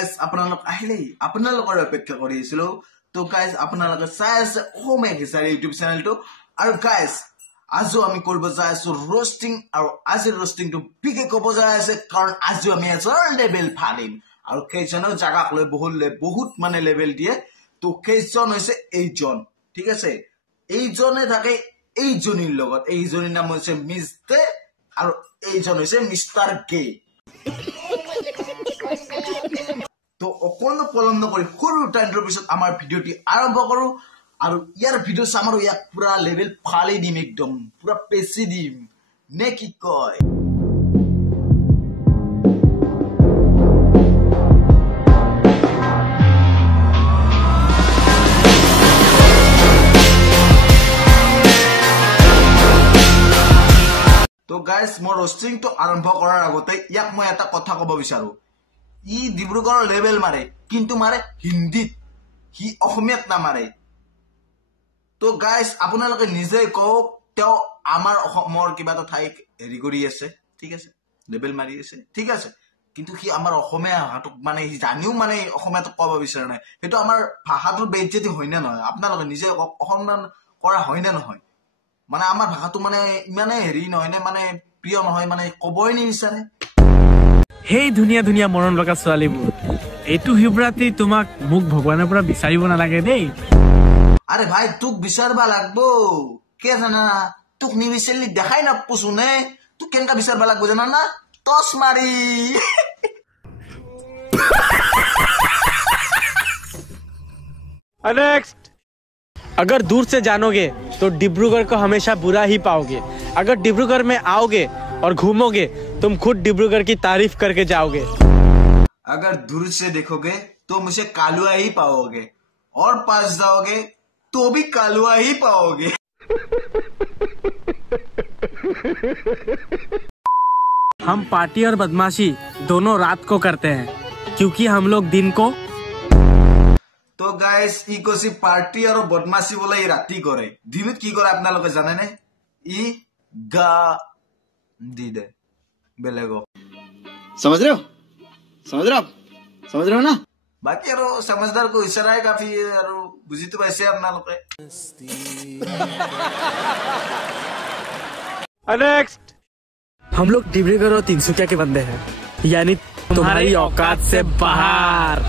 guys আপোনালোক আহিলেই আপোনালোকৰ অপেক্ষা কৰি আছিলো তো গাইজ আপোনালোকে চাই আছে অসমীয়া ঘিচাৰি ইউটিউব চেনেলটো আৰু গাইজ আজি আমি কৰিব যাই আছো ৰোস্টিং আৰু আজিৰ ৰোস্টিংটো বিকে ক'ব যাই আছে কাৰণ আজি আমি এজন লেভেল ফালিম আৰু কেইজনৰ জাগাক লৈ বহুত মানে লেভেল দিয়ে তো কেইজন হৈছে এইজন ঠিক আছে এইজনে থাকে এইজনীৰ লগত এইজনীৰ নাম হৈছে মিস্তে আৰু এইজন হৈছে মিস্টাৰ কে তো অকল পলম নকৰি সৰু টাইমৰ পিছত আমাৰ ভিডিওটি আৰম্ভ কৰো আৰু ইয়াৰ ভিডিও চামাৰো ইয়াক পুৰা লেভেল ফালি দিম একদম পুৰা পেছি দিম নে কি কয় তো গাইস মোৰ ৰোস্টিং তো আৰম্ভ কৰাৰ আগতে ইয়াক মই এটা কথা ক'ব বিচাৰো ই ডিব্ৰুগড়ৰ লেভেল মাৰে কিন্তু মাৰে হিন্দীত হি অসমীয়াত নামাৰে তো গাইস আপোনালোকে নিজে কওক তেও আমাৰ অসমৰ কিবা এটা ঠাই হেৰি কৰি আছে ঠিক আছে লেভেল মাৰি আছে ঠিক আছে কিন্তু হি আমাৰ অসমীয়া ভাষাটোক মানে হি জানিও মানে অসমীয়াত ক'ব বিচাৰে নাই হেতু আমাৰ ভাষাটোৰ বেইজ্জতি হয় না নহয় আপোনালোকে নিজে কওক অসন্মান কৰা হয় না নহয় মানে আমাৰ ভাষাটো মানে ইমানে হেৰি নহয় নে মানে প্ৰিয় নহয় মানে ক'বই নিবিচাৰে হেই ধুনীয়া ধুনীয়া মৰণ লগা ছোৱালীবোৰ এইটো হিব্ৰাতি তোমাক মুখ ভগৱানৰ পৰা বিচাৰিব নালাগে দেই আরে ভাই তুক বিচারবা লাগবো কে জানা তুক নিবিচারলি দেখাই না পুছুনে তুক কেনকা বিচারবা লাগবো জানা না টস মারি नेक्स्ट अगर दूर से जानोगे तो डिब्रूगढ़ को हमेशा बुरा ही पाओगे अगर डिब्रूगढ़ में आओगे और घूमोगे तुम खुद डिब्रूगढ़ की तारीफ करके जाओगे अगर दूर से देखोगे तो मुझे कालुआ ही पाओगे और पास जाओगे तो भी कालुआ ही पाओगे हम पार्टी और बदमाशी दोनों रात को करते हैं क्योंकि हम लोग दिन को तो गाइस इ कोसी पार्टी और बदमाशी बोला इ राती करे दिनुत की करे आपना लोग जाने ने इ गा दी दे बेलेगो समझ रहे हो ना बाकी यारो समझदार को इशारा है काफी यारो बुझी तो वैसे अपना लोग नेक्स्ट हम लोग डिब्रूगढ़ और तिनसुकिया के बंदे हैं यानी तुम्हारी औकात से बाहर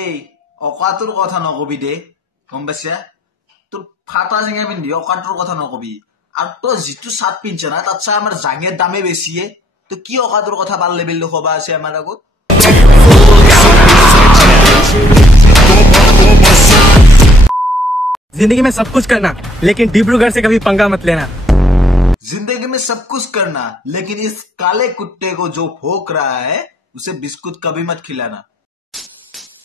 এই অকাতুৰ কথা নকবি দে গম পাইছা তোৰ ফাটা জিঙা পিন্ধি অকাতুৰ কথা নকবি আৰু তো যিটো সাত পিনছ না তাত চা আমাৰ জাঙেৰ দামে বেছিয়ে তো কি অকাতুৰ কথা ভাল লেভেল দেখবা আছে আমাৰ আগত जिंदगी में सब कुछ करना लेकिन डिब्रूगढ़ से कभी पंगा मत लेना जिंदगी में सब कुछ करना लेकिन इस काले कुत्ते को जो भौंक रहा है उसे बिस्कुट कभी मत खिलाना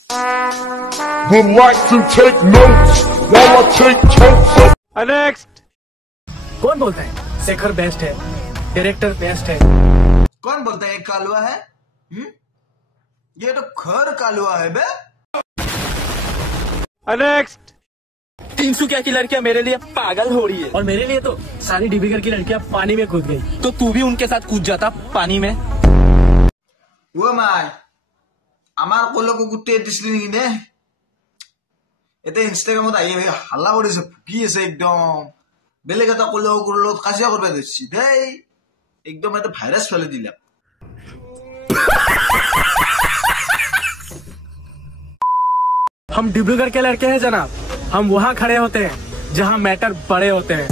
Would like to take notes while I take totes of next कौन बोलता है शेखर बेस्ट है डायरेक्टर बेस्ट है कौन बोलता है कालुआ है ये तो खर कालुआ है बे नेक्स्ट तिनसुकिया की लड़कियां मेरे लिए पागल हो रही है और मेरे लिए तो सारी डिब्रूगढ़ की लड़कियां पानी में कूद गई तो तू भी उनके साथ कूद जाता पानी में वो माय আমার কলকো গুটে দিছলি নেকি নে এতে ইনষ্টাগ্ৰামত আহি হাল্লা কৰিছে ফুকি আছে একদম বেলেগ এটা কলকৰ লগত কাজিয়া কৰিব দিছি দেই একদম এটা ভাইৰাছ ফেলে দিলা हम डिब्रूगढ़ के लड़के हैं जनाब हम वहाँ खड़े होते हैं जहाँ मैटर बड़े होते हैं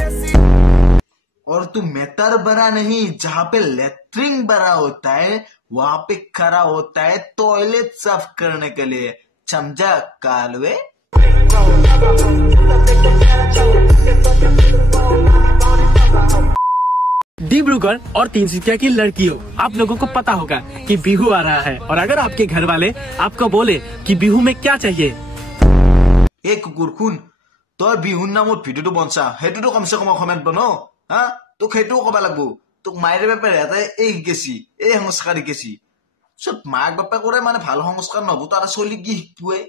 और तू मैटर बड़ा नहीं जहाँ पे लेटरिन बड़ा होता है वहां पे खड़ा होता है टॉयलेट साफ करने के लिए समझा कालवे डिब्रूगढ़ और तिनसुकिया की लड़कियों आप लोगों को पता होगा कि बिहू आ रहा है और अगर आपके घर वाले आपको बोले कि बिहू में क्या चाहिए एक कुकुर खुन तो बिहुन नामत भिडिओ बनसा हेतु कम से कम कमेंट बनो हाँ तो हेतु कब लगबो তোক মাইৰে বাপে এটা এই শিকেছি এই সংস্কাৰ শিকেছি সব মাক বাপে কৰে মানে ভাল সংস্কাৰ নহব তাৰ চলি কি শিকুৱে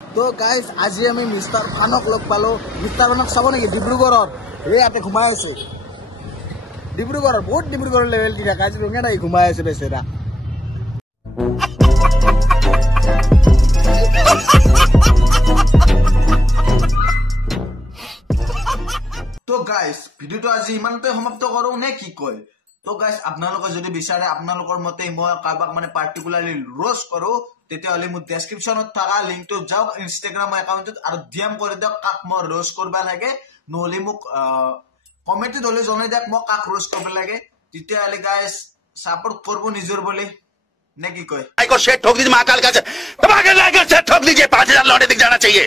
তো গাইস আজি আমি মিস্টাৰ খানক লগ পালো মিস্টাৰ খানক চাব নেকি ডিব্ৰুগড়ৰ এই আপে ঘুমাই আছে ডিব্ৰুগড়ৰ বহুত ডিব্ৰুগড়ৰ লেভেল কি কাজিৰঙা নাই ঘুমাই আছে বেচেৰা তো গাইস ভিডিওটো আজি ইমানতে সমাপ্ত কৰো নে কি কয় তো গাইস আপোনালোকে যদি বিচাৰে আপোনালোকৰ মতে মই কাবাক মানে পাৰ্টিকুলাৰলি ৰোস্ট কৰো তেতিয়াহলে মোৰ ডেসক্ৰিপশনত থকা লিংকটো যাওক ইনষ্টাগ্ৰাম একাউণ্টত আৰু ডিএম কৰি দিয়ক কাক মই ৰোস্ট কৰবা লাগে নহলে মোক কমেন্টত হলে জনাই দিয়ক মই কাক ৰোস্ট কৰিব লাগে তেতিয়াহলে গাইস সাপোৰ্ট কৰব নিজৰ বলে নে কি কয় को शेट ठोक दीजिए महाकाल का दबा के लाकर से ठोक दीजिए 5000 लौटे दिख जाना चाहिए